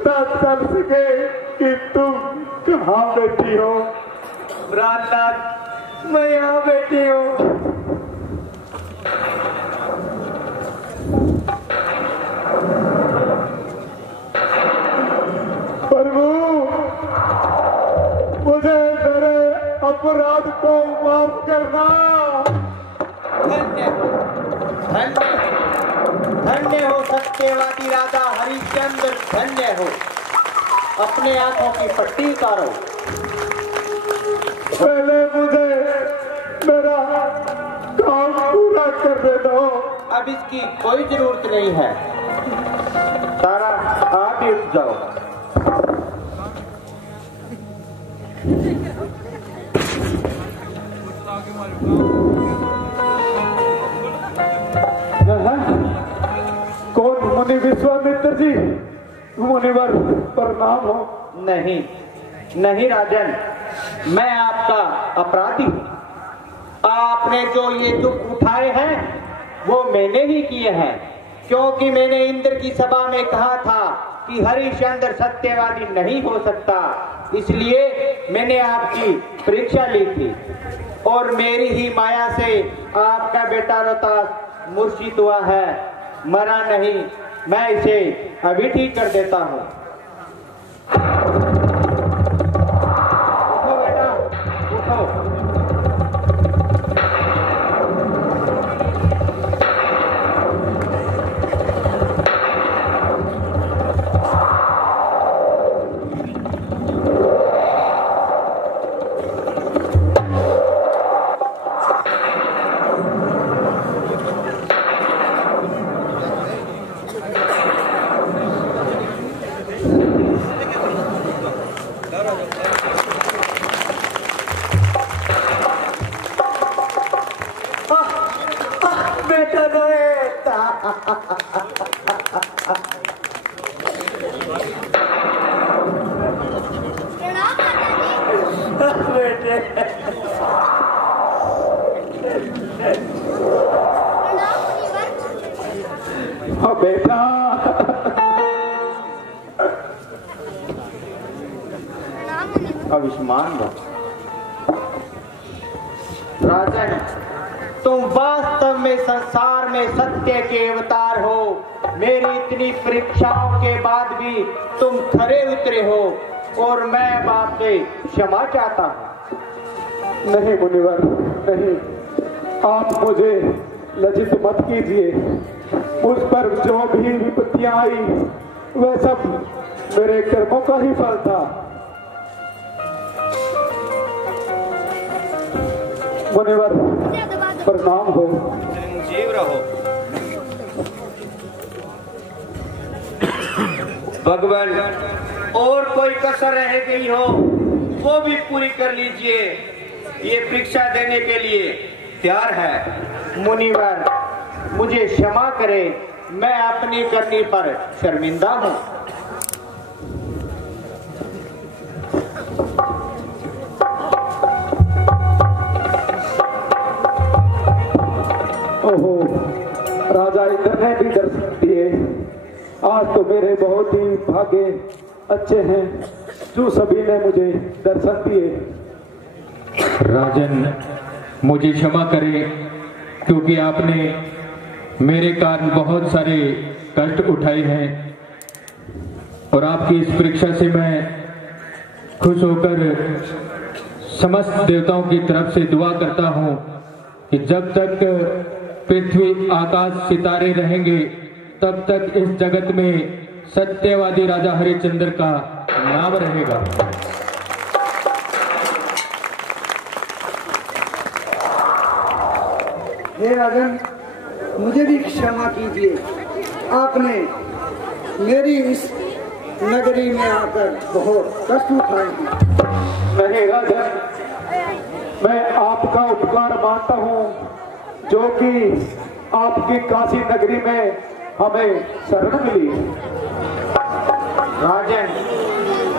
चल सके कि तुम कहाँ बैठी हो। रात मैं यहाँ बैठी हूँ। प्रभु मुझे मेरे अपराध को माफ करना। धन्य हो सत्यवादी राजा हरिश्चंद्र, धन्य हो। अपने आंखों की पट्टी उतारो। पहले मुझे मेरा काम पूरा करने दो। अब इसकी कोई जरूरत नहीं है। तारा आप ही उठ जाओ। कौन मुनि विश्वामित्र जी? मुनिवर प्रणाम हो। नहीं नहीं राजन, मैं आपका अपराधी हूँ। आपने जो ये दुख उठाए हैं वो मैंने ही किए हैं, क्योंकि मैंने इंद्र की सभा में कहा था कि हरिश्चंद्र सत्यवादी नहीं हो सकता। इसलिए मैंने आपकी परीक्षा ली थी और मेरी ही माया से आपका बेटा रोहतास मूर्छित हुआ है, मरा नहीं। मैं इसे अभी ठीक कर देता हूँ। उठो बेटा, उठो। बेटा रोता। बेटे हाँ बेटा। अविष्मान राजन, तुम वास्तव में संसार में सत्य के अवतार हो। मेरी इतनी परीक्षाओं के बाद भी तुम खरे उतरे हो और मैं अब आपसे क्षमा चाहता हूँ। नहीं मुनिवर नहीं, आप मुझे लज्जित मत कीजिए। मुझ पर जो भी विपत्तियां आई वह सब मेरे कर्मों का ही फल था। मुनिवर प्रणाम हो। जीव रहो। भगवान, और कोई कसर रह गई हो वो भी पूरी कर लीजिए। ये परीक्षा देने के लिए तैयार है। मुनिवर मुझे क्षमा करें, मैं अपनी करनी पर शर्मिंदा हूँ। ओहो, राजा इंद्र ने भी दर्शन दिए। आज तो मेरे बहुत ही भाग्य अच्छे हैं जो सभी ने मुझे दर्शन दिए। राजन मुझे क्षमा करें, क्योंकि आपने मेरे कारण बहुत सारे कष्ट उठाए हैं और आपकी इस परीक्षा से मैं खुश होकर समस्त देवताओं की तरफ से दुआ करता हूं कि जब तक पृथ्वी आकाश सितारे रहेंगे तब तक इस जगत में सत्यवादी राजा हरिश्चंद्र का नाम रहेगा। हे राजन, मुझे भी क्षमा कीजिए। आपने मेरी इस नगरी में आकर बहुत कष्ट उठाए हैं। नहीं राजन, मैं आपका उपकार मानता हूँ जो कि आपकी काशी नगरी में हमें शरण मिली। राजन,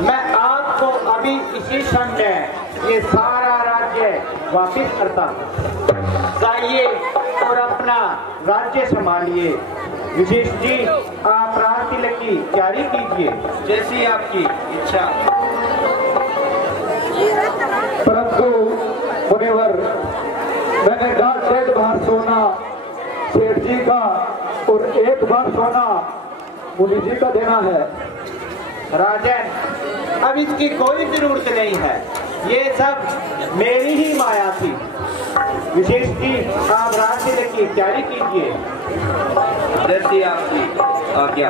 मैं आपको अभी इसी क्षण में ये सारा राज्य वापिस करता हूँ। जाइए और अपना राज्य संभालिए। विशेष जी, आप रात तिलक की तैयारी कीजिए, जैसी आपकी इच्छा। परंतु मुनिवर, मैंने 1.5 बार सोना सेठ जी का और 1 बार सोना मुनि जी का देना है। राजन, अब इसकी कोई जरूरत नहीं है, ये सब मेरी ही माया थी। विशेष जी, आप रात तिलक की तैयारी कीजिए, जैसी आपकी आज्ञा।